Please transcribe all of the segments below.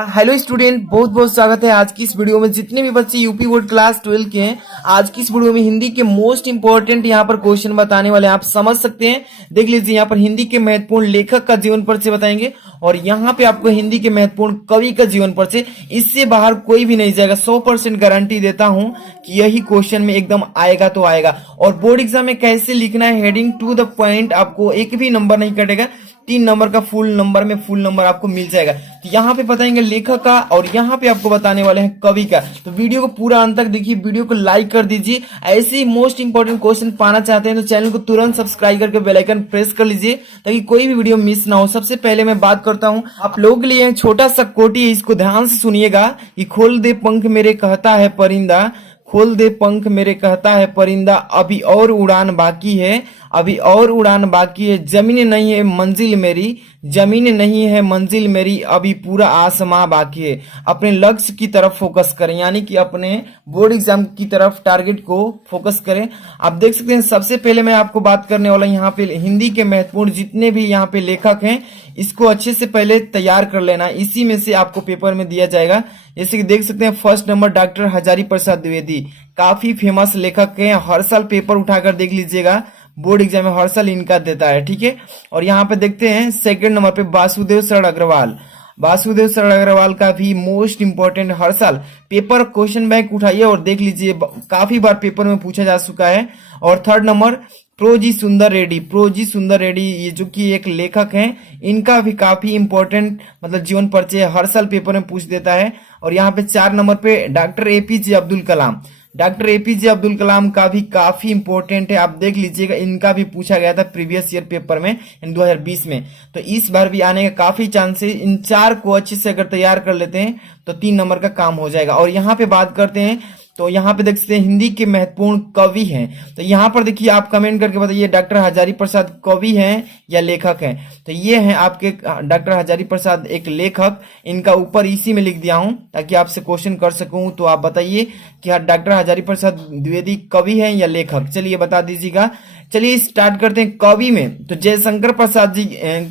Hello student, बहुत बहुत स्वागत है आज की इस वीडियो में। जितने भी बच्चे यूपी बोर्ड क्लास 12 के हैं, आज की इस वीडियो में हिंदी के मोस्ट इंपॉर्टेंट यहाँ पर क्वेश्चन बताने वाले हैं। आप समझ सकते हैं, देख लीजिए। यहाँ पर हिंदी के महत्वपूर्ण लेखक का जीवन परिचय बताएंगे और यहाँ पे आपको हिंदी के महत्वपूर्ण कवि का जीवन परिचय। इससे बाहर कोई भी नहीं जाएगा, 100% गारंटी देता हूँ कि यही क्वेश्चन में एकदम आएगा तो आएगा। और बोर्ड एग्जाम में कैसे लिखना है, हेडिंग टू द पॉइंट, आपको एक भी नंबर नहीं कटेगा। 3 नंबर का फुल नंबर आपको मिल जाएगा। तो यहाँ पे बताएंगे लेखक का और यहाँ पे आपको बताने वाले हैं कवि का। तो वीडियो को पूरा अंत तक देखिए, वीडियो को लाइक कर दीजिए। ऐसे ही मोस्ट इंपोर्टेंट क्वेश्चन पाना चाहते हैं तो चैनल को तुरंत सब्सक्राइब करके बेल आइकन प्रेस कर लीजिए ताकि कोई भी वीडियो मिस ना हो। सबसे पहले मैं बात करता हूँ आप लोगों के लिए छोटा सा कोटी है, इसको ध्यान से सुनिएगा। कि खोल दे पंख मेरे कहता है परिंदा, खोल दे पंख मेरे कहता है परिंदा, अभी और उड़ान बाकी है, अभी और उड़ान बाकी है, जमीन नहीं है मंजिल मेरी, जमीन नहीं है मंजिल मेरी, अभी पूरा आसमां बाकी है। अपने लक्ष्य की तरफ फोकस करें, यानी कि अपने बोर्ड एग्जाम की तरफ टारगेट को फोकस करें। आप देख सकते हैं, सबसे पहले मैं आपको बात करने वाला यहाँ पे हिंदी के महत्वपूर्ण जितने भी यहाँ पे लेखक हैं, इसको अच्छे से पहले तैयार कर लेना। इसी में से आपको पेपर में दिया जाएगा। जैसे कि देख सकते हैं, first number doctor Hazari Prasad Dwivedi, काफी फेमस लेखक हैं। हर साल पेपर उठाकर देख लीजिएगा, बोर्ड एग्जाम में हर साल इनका देता है, ठीक है। और यहाँ पे देखते हैं सेकंड नंबर पे वासुदेव शरण अग्रवाल, वासुदेव शरण अग्रवाल का भी मोस्ट इंपॉर्टेंट, हर साल पेपर क्वेश्चन बैंक उठाइए और देख लीजिए, काफी बार पेपर में पूछा जा चुका है। और थर्ड नंबर प्रोजी सुंदर रेड्डी, प्रोजी सुंदर रेड्डी, ये जो कि एक लेखक हैं, इनका भी काफी इंपॉर्टेंट मतलब जीवन परिचय हर साल पेपर में पूछ देता है। और यहाँ पे 4 नंबर पे doctor APJ Abdul Kalam, doctor APJ Abdul Kalam का भी काफी इंपॉर्टेंट है। आप देख लीजिएगा, इनका भी पूछा गया था प्रीवियस ईयर पेपर में 2020 में, तो इस बार भी आने का काफी चांस है। इन 4 को अच्छे से अगर तैयार कर लेते हैं तो 3 नंबर का काम हो जाएगा। और यहाँ पे बात करते हैं तो यहाँ पे देख सकते हैं हिंदी के महत्वपूर्ण कवि हैं। तो यहाँ पर देखिए, आप कमेंट करके बताइए डॉक्टर हजारी प्रसाद कवि हैं या लेखक हैं। तो ये हैं आपके डॉक्टर हजारी प्रसाद एक लेखक, इनका ऊपर इसी में लिख दिया हूं ताकि आपसे क्वेश्चन कर सकूं। तो आप बताइए कि डॉक्टर हजारी प्रसाद द्विवेदी कवि हैं या लेखक, चलिए बता दीजिएगा। चलिए स्टार्ट करते हैं कवि में। तो जयशंकर प्रसाद जी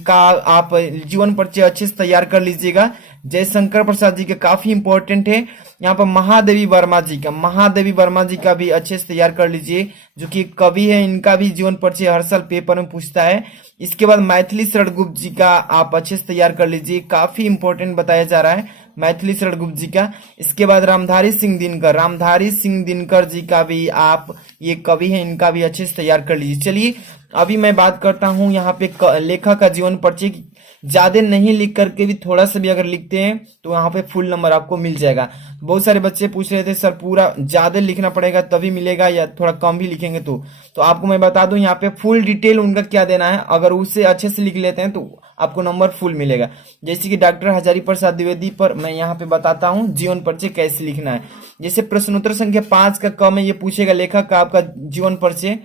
का आप जीवन परिचय अच्छे से तैयार कर लीजिएगा। जयशंकर प्रसाद जी के काफी इंपॉर्टेंट है। यहाँ पर महादेवी वर्मा जी का, महादेवी वर्मा जी का भी अच्छे से तैयार कर लीजिए, जो कि कवि है। इनका भी जीवन परिचय हर साल पेपर में पूछता है। इसके बाद मैथिली शरण गुप्त जी का आप अच्छे से तैयार कर लीजिए, काफी इंपॉर्टेंट बताया जा रहा है मैथिली शरण गुप्त जी का। इसके बाद रामधारी सिंह दिनकर, रामधारी सिंह दिनकर जी का भी आप, ये कवि है, इनका भी अच्छे से तैयार कर लीजिए। चलिए अभी मैं बात करता हूँ यहाँ पे लेखक का जीवन परिचय। ज्यादा नहीं लिख करके भी थोड़ा सा भी अगर लिखते हैं तो यहाँ पे फुल नंबर आपको मिल जाएगा। बहुत सारे बच्चे पूछ रहे थे सर पूरा ज्यादा लिखना पड़ेगा तभी मिलेगा या थोड़ा कम भी लिखेंगे तो आपको मैं बता दूं यहाँ पे फुल डिटेल उनका क्या देना है। अगर उससे अच्छे से लिख लेते हैं तो आपको नंबर फुल मिलेगा। जैसे कि डॉक्टर हजारी प्रसाद द्विवेदी पर मैं यहाँ पे बताता हूँ जीवन परिचय कैसे लिखना है। जैसे प्रश्नोत्तर संख्या 5 का क में ये पूछेगा लेखक का आपका जीवन परिचय।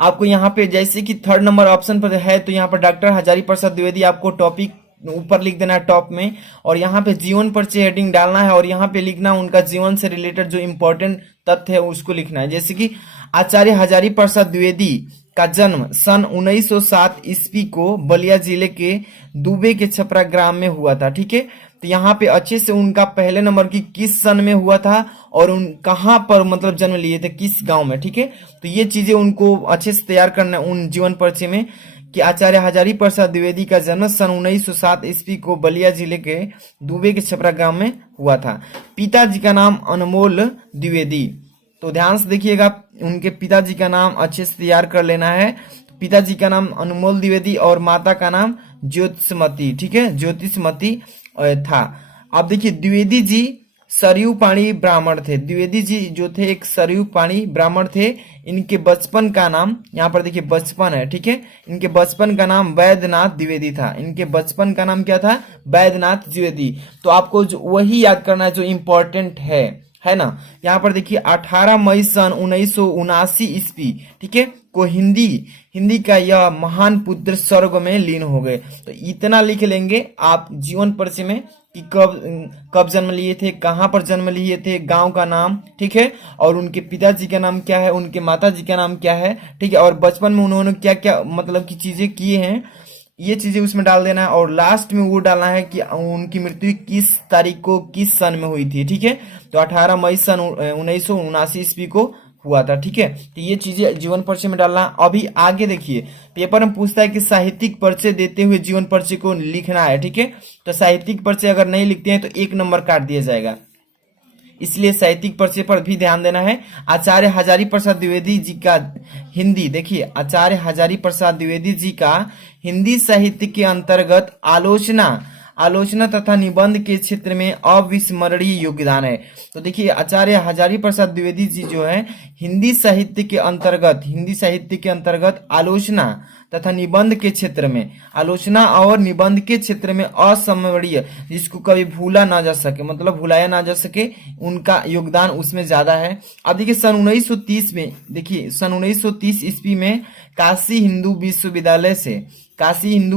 आपको यहाँ पे जैसे कि थर्ड नंबर ऑप्शन पर है तो यहाँ पर डॉक्टर हजारी प्रसाद द्विवेदी आपको टॉपिक ऊपर लिख देना है टॉप में, और यहाँ पे जीवन परिचय हेडिंग डालना है और यहाँ पे लिखना उनका जीवन से रिलेटेड जो इंपॉर्टेंट तथ्य है उसको लिखना है। जैसे कि आचार्य हजारी प्रसाद द्विवेदी का जन्म सन 1907 ईस्वी को बलिया जिले के दुबे के छपरा ग्राम में हुआ था, ठीक है। तो यहाँ पे अच्छे से उनका पहले नंबर की किस सन में हुआ था और उन कहाँ पर मतलब जन्म लिए थे, किस गांव में, ठीक है। तो ये चीजें उनको अच्छे से तैयार करना है उन जीवन परिचय में कि आचार्य हजारी प्रसाद द्विवेदी का जन्म सन 1907 ईस्वी को बलिया जिले के दुबे के छपरा गांव में हुआ था। पिताजी का नाम अनमोल द्विवेदी, तो ध्यान से देखिएगा, उनके पिताजी का नाम अच्छे से तैयार कर लेना है। पिताजी का नाम अनमोल द्विवेदी और माता का नाम ज्योतिषमती, ठीक है, ज्योतिषमती था। आप देखिए द्विवेदी जी सरयू पाणी ब्राह्मण थे, द्विवेदी जी जो थे एक सरयू पाणी ब्राह्मण थे। इनके बचपन का नाम यहाँ पर देखिए बचपन है, ठीक है, इनके बचपन का नाम वैद्यनाथ द्विवेदी था। इनके बचपन का नाम क्या था, वैद्यनाथ द्विवेदी। तो आपको जो वही याद करना है जो इम्पोर्टेंट है ना। यहाँ पर देखिए 18 मई सन 1979 ईस्वी, ठीक है, को हिंदी का यह महान पुत्र स्वर्ग में लीन हो गए। तो इतना लिख लेंगे आप जीवन परिचय में कि कब जन्म लिए थे, कहाँ पर जन्म लिए थे, गांव का नाम, ठीक है, और उनके पिताजी का नाम क्या है, उनके माताजी का नाम क्या है, ठीक है, और बचपन में उन्होंने क्या क्या मतलब की चीजें किए हैं, ये चीजें उसमें डाल देना है, और लास्ट में वो डालना है कि उनकी मृत्यु किस तारीख को किस सन में हुई थी। ठीक है, तो 18 मई सन 1979 ईस्वी को हुआ था। ठीक है, तो ये चीजें जीवन परिचय में डालना। अभी आगे देखिए, पेपर में पूछता है कि साहित्यिक परिचय देते हुए जीवन परिचय को लिखना है। ठीक है, तो साहित्यिक परिचय अगर नहीं लिखते हैं तो 1 नंबर काट दिया जाएगा, इसलिए साहित्यिक परिचय पर भी ध्यान देना है। आचार्य हजारी प्रसाद द्विवेदी जी का हिंदी, देखिए आचार्य हजारी प्रसाद द्विवेदी जी का हिंदी साहित्य के अंतर्गत आलोचना तथा निबंध के क्षेत्र में अविस्मरणीय योगदान है। तो देखिए आचार्य हजारी प्रसाद द्विवेदी जी जो है हिंदी साहित्य के अंतर्गत आलोचना तथा निबंध के क्षेत्र में, आलोचना और निबंध के क्षेत्र में अविस्मरणीय, जिसको कभी भूला ना जा सके, मतलब भुलाया ना जा सके, उनका योगदान उसमें ज्यादा है। अब देखिए सन 1930 में, देखिए सन 1930 ईस्वी में काशी हिंदू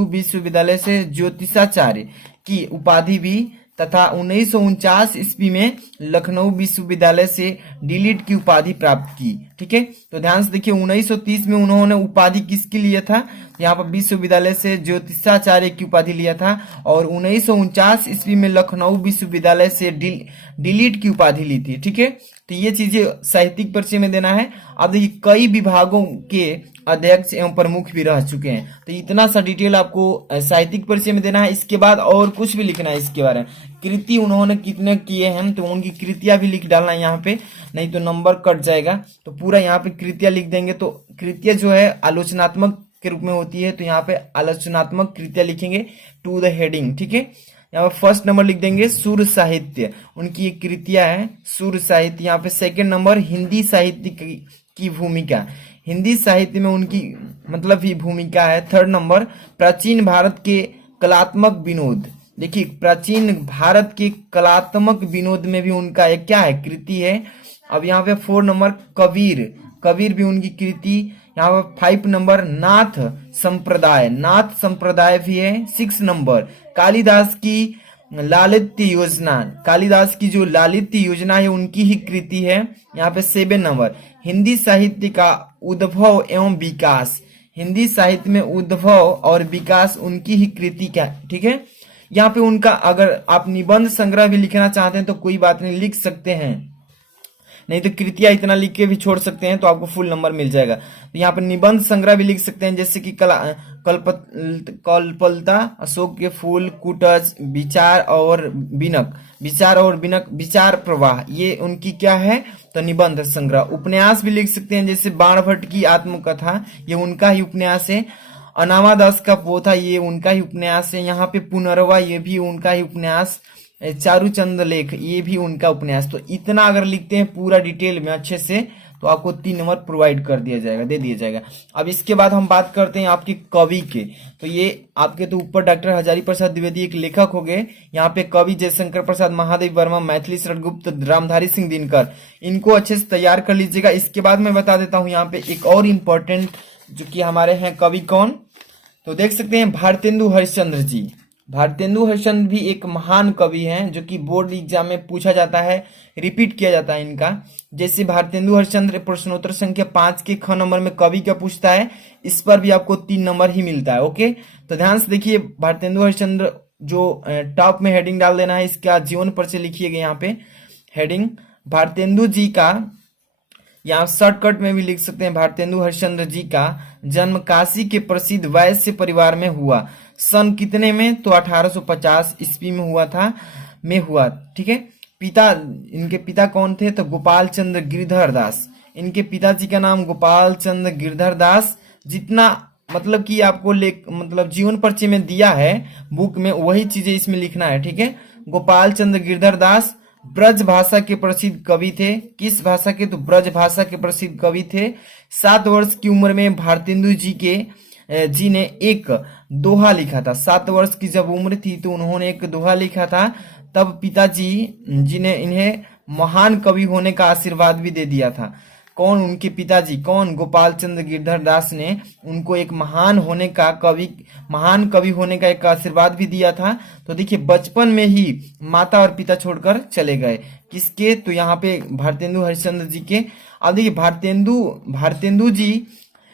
विश्वविद्यालय से ज्योतिषाचार्य की उपाधि भी, तथा 1949 ईस्वी में लखनऊ विश्वविद्यालय से डीलिट की उपाधि प्राप्त की। ठीक है, तो ध्यान से देखिए 1930 में उन्होंने उपाधि किसकी लिया था, यहाँ पर विश्वविद्यालय से ज्योतिषाचार्य की उपाधि लिया था, और 1949 ईस्वी में लखनऊ विश्वविद्यालय से डीलिट की उपाधि ली थी। ठीक है, तो ये चीजें साहित्यिक परिचय में देना है। अब देखिए कई विभागों के अध्यक्ष एवं प्रमुख भी रह चुके हैं, तो इतना सा डिटेल आपको साहित्यिक परिचय में देना है। इसके बाद और कुछ भी लिखना है इसके बारे में, कृति उन्होंने कितने किए हैं तो उनकी कृतियां भी लिख डालना है यहाँ पे, नहीं तो नंबर कट जाएगा। तो पूरा यहाँ पे कृतियां लिख देंगे, तो कृतियां जो है आलोचनात्मक के रूप में होती है, तो यहाँ पे आलोचनात्मक कृतियां लिखेंगे टू द हेडिंग। ठीक है, यहाँ पे फर्स्ट नंबर लिख देंगे सुर साहित्य, उनकी एक कृतियां है सुर साहित्य। यहाँ पे सेकंड नंबर हिंदी साहित्य की भूमिका, हिंदी साहित्य में उनकी मतलब ही भूमिका है। थर्ड नंबर प्राचीन भारत के कलात्मक विनोद, देखिए प्राचीन भारत के कलात्मक विनोद में भी उनका एक क्या है, कृति है। अब यहाँ पे 4 नंबर कबीर भी उनकी कृति। यहाँ पे 5 नंबर नाथ संप्रदाय भी है। 6 नंबर कालिदास की जो लालित्य योजना है उनकी ही कृति है। यहाँ पे 7 नंबर हिंदी साहित्य का उद्भव एवं विकास, हिंदी साहित्य में उद्भव और विकास उनकी ही कृति का। ठीक है, यहाँ पे उनका अगर आप निबंध संग्रह भी लिखना चाहते हैं तो कोई बात नहीं, लिख सकते हैं, नहीं तो कृतियां इतना लिख के भी छोड़ सकते हैं तो आपको फुल नंबर मिल जाएगा। तो यहाँ पर निबंध संग्रह भी लिख सकते हैं, जैसे कि कल्पलता, अशोक के फूल, कुटज, विचार और बिनक, विचार प्रवाह, ये उनकी क्या है, तो निबंध संग्रह। उपन्यास भी लिख सकते हैं, जैसे बाणभट्ट की आत्मकथा, ये उनका ही उपन्यास है। अनामादास का पोथा, ये उनका ही उपन्यास है। यहाँ पे पुनर्वा, ये भी उनका ही उपन्यास। चारुचंद लेख, ये भी उनका उपन्यास। तो इतना अगर लिखते हैं पूरा डिटेल में अच्छे से तो आपको 3 नंबर प्रोवाइड कर दिया जाएगा, दे दिया जाएगा। अब इसके बाद हम बात करते हैं आपके कवि के। तो ये आपके तो ऊपर डॉक्टर हजारी प्रसाद द्विवेदी एक लेखक हो गए, यहाँ पे कवि जयशंकर प्रसाद, महादेव वर्मा, मैथिली शरण गुप्त, रामधारी सिंह दिनकर, इनको अच्छे से तैयार कर लीजिएगा। इसके बाद मैं बता देता हूँ यहाँ पे एक और इम्पोर्टेंट जो कि हमारे हैं कवि कौन, तो देख सकते हैं भारतेंदु हरिश्चंद्र जी। भारतेंदु हरिश्चंद्र भी एक महान कवि हैं जो कि बोर्ड एग्जाम में पूछा जाता है, रिपीट किया जाता है इनका। जैसे भारतेंदु हरिश्चंद्र प्रश्नोत्तर संख्या 5 के ख नंबर में कवि क्या पूछता है, इस पर भी आपको 3 नंबर ही मिलता है। ओके, तो ध्यान से देखिए भारतेंदु हरिश्चंद्र जो टॉप में हेडिंग डाल देना है, इसका जीवन परिचय लिखिएगा यहाँ पे हेडिंग। भारतेंदु जी का यहाँ शॉर्टकट में भी लिख सकते हैं, भारतेंदु हरिश्चंद्र जी का जन्म काशी के प्रसिद्ध वैश्य परिवार में हुआ। सन कितने में, तो 1850 ईस्वी में हुआ। ठीक है, इनके पिता कौन थे, तो गोपाल चंद्र गिरधर दास। इनके पिताजी का नाम गोपाल चंद्र गिरधर दास। जितना मतलब कि आपको मतलब जीवन परिचय में दिया है बुक में, वही चीजें इसमें लिखना है। ठीक है, गोपाल चंद्र गिरधर दास ब्रज भाषा के प्रसिद्ध कवि थे। किस भाषा के, तो ब्रज भाषा के प्रसिद्ध कवि थे। 7 वर्ष की उम्र में भारतेंदु जी ने एक दोहा लिखा था। 7 वर्ष की जब उम्र थी तो उन्होंने एक दोहा लिखा था। तब पिताजी जी ने इन्हें महान कवि होने का आशीर्वाद भी दे दिया था। कौन, उनके पिताजी, कौन, गोपाल चंद्र गिरधर दास ने उनको एक महान कवि होने का एक आशीर्वाद भी दिया था। तो देखिए बचपन में ही माता और पिता छोड़कर चले गए, किसके, तो यहाँ पे भारतेंदु हरिश्चंद्र जी के। अब देखिए भारतेंदु जी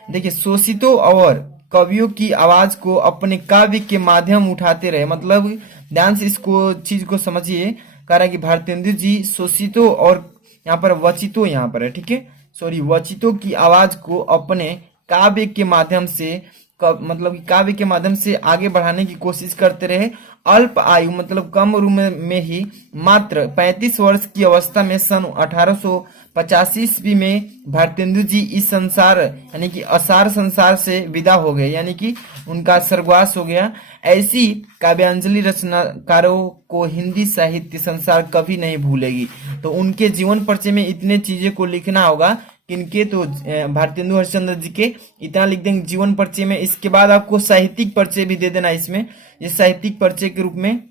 देखिए शोषितों और कवियों की आवाज को अपने काव्य के माध्यम उठाते रहे। मतलब ध्यान से इसको चीज को समझिए। कह रहा है कि भारतेंदु जी शोषितों और यहाँ पर वचितों यहाँ पर है, ठीक है, सॉरी, वचितों की आवाज को अपने काव्य के माध्यम से मतलब कि काव्य के माध्यम से आगे बढ़ाने की कोशिश करते रहे। अल्प आयु मतलब कम उम्र में ही मात्र 35 वर्ष की अवस्था में सन 1885 ईस्वी में भारतेंदु जी इस संसार यानी कि असार संसार से विदा हो गए, यानी कि उनका स्वर्गवास हो गया। ऐसी काव्यांजलि रचनाकारों को हिंदी साहित्य संसार कभी नहीं भूलेगी। तो उनके जीवन परिचय में इतने चीजें को लिखना होगा। किनके? तो भारतेंदु हरिश्चंद्र जी के इतना लिख देंगे जीवन परिचय में। इसके बाद आपको साहित्यिक परिचय भी दे देना इसमें, ये साहित्यिक परिचय के रूप में,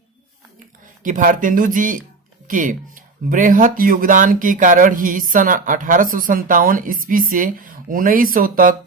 कि भारतेंदु जी के बृहत योगदान के कारण ही सन 1857 ईस्वी से 1900 तक,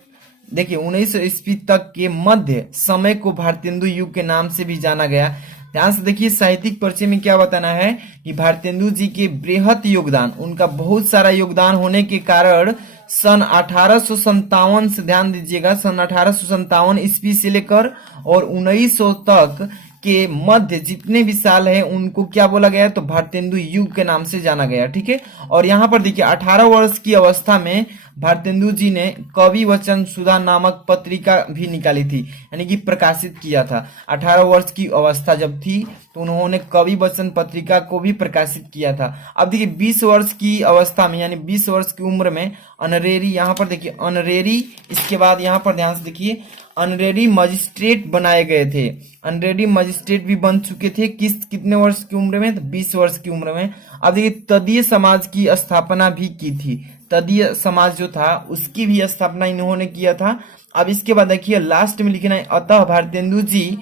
देखिए 1900 ईस्वी तक के मध्य समय को भारतेंदु युग के नाम से भी जाना गया। ध्यान से देखिए साहित्यिक परिचय में क्या बताना है कि भारतेंदु जी के बृहत योगदान, उनका बहुत सारा योगदान होने के कारण सन 1857 से, ध्यान दीजिएगा, सन 1857 ईस्वी से लेकर और 1900 तक के मध्य जितने भी साल है उनको क्या बोला गया? तो भारतेंदु युग के नाम से जाना गया, ठीक है। और यहाँ पर देखिए 18 वर्ष की अवस्था में भारतेंदु जी ने कवि वचन सुधा नामक पत्रिका भी निकाली थी, यानी कि प्रकाशित किया था। 18 वर्ष की अवस्था जब थी तो उन्होंने कवि वचन पत्रिका को भी प्रकाशित किया था। अब देखिए 20 वर्ष की अवस्था में यानी 20 वर्ष की उम्र में ऑनरेरी, यहाँ पर देखिए ऑनरेरी, इसके बाद यहाँ पर ध्यान से देखिए ऑनरेरी मजिस्ट्रेट बनाए गए थे। ऑनरेरी मजिस्ट्रेट भी बन चुके थे कितने वर्ष की उम्र में? तो 20 वर्ष की उम्र में। अब देखिए तदीय समाज की स्थापना भी की थी। तदीय समाज जो था उसकी भी स्थापना इन्होंने किया था। अब इसके बाद देखिए लास्ट में लिखना है, अतः भारतेंदु जी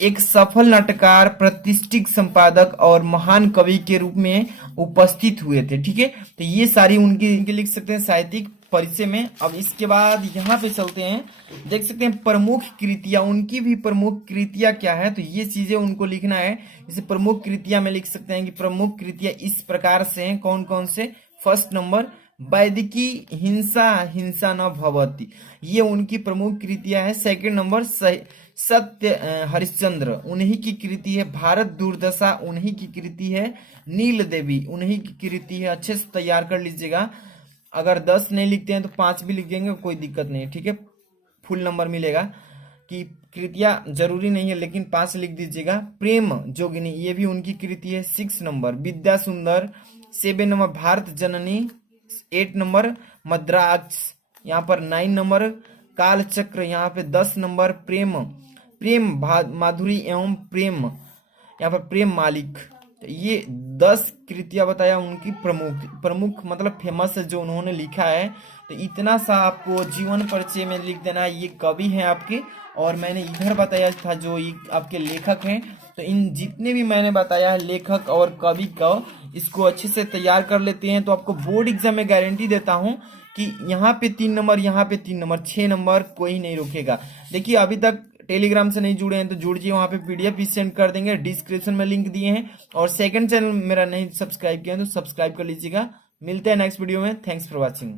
एक सफल नाटककार, प्रतिष्ठित संपादक और महान कवि के रूप में उपस्थित हुए थे, ठीक है। तो ये सारी उनकी लिख सकते हैं साहित्यिक परिचय में। अब इसके बाद यहाँ पे चलते हैं, देख सकते हैं प्रमुख कृतियां, उनकी भी प्रमुख कृतियां क्या है, तो ये चीजें उनको लिखना है। जैसे प्रमुख कृतियां में लिख सकते हैं कि प्रमुख कृतियां इस प्रकार से हैं, कौन कौन से? फर्स्ट नंबर वैदिकी हिंसा हिंसा न भवती, ये उनकी प्रमुख कृतियां है। सेकंड नंबर सत्य हरिश्चंद्र, उन्हीं की कृति है। भारत दुर्दशा, उन्हीं की कृति है। नील देवी, उन्हीं की कृति है। अच्छे से तैयार कर लीजिएगा। अगर 10 नहीं लिखते हैं तो 5 भी लिख देंगे, कोई दिक्कत नहीं है, ठीक है, फुल नंबर मिलेगा। कि कृतियां जरूरी नहीं है लेकिन 5 लिख दीजिएगा। प्रेम जोगिनी, ये भी उनकी कृति है। 6 नंबर विद्या सुंदर। 7 नंबर भारत जननी। 8 नंबर मद्रास, यहाँ पर 9 नंबर काल चक्र, यहाँ पे 10 नंबर प्रेम माधुरी एवं प्रेम, यहाँ पर प्रेम मालिक। ये 10 कृतियां बताया उनकी प्रमुख मतलब फेमस है जो उन्होंने लिखा है। तो इतना सा आपको जीवन परिचय में लिख देना है। ये कवि हैं आपके, और मैंने इधर बताया था जो ये आपके लेखक हैं। तो इन जितने भी मैंने बताया है लेखक और कवि का, इसको अच्छे से तैयार कर लेते हैं तो आपको बोर्ड एग्जाम में गारंटी देता हूँ कि यहाँ पे 3 नंबर, यहाँ पे 3 नंबर, 6 नंबर कोई नहीं रोकेगा। देखिए अभी तक टेलीग्राम से नहीं जुड़े हैं तो जुड़िए, वहाँ पे पीडीएफ भी सेंड कर देंगे, डिस्क्रिप्शन में लिंक दिए हैं। और सेकंड चैनल मेरा नहीं सब्सक्राइब किया है तो सब्सक्राइब कर लीजिएगा। मिलते हैं नेक्स्ट वीडियो में। Thanks for watching.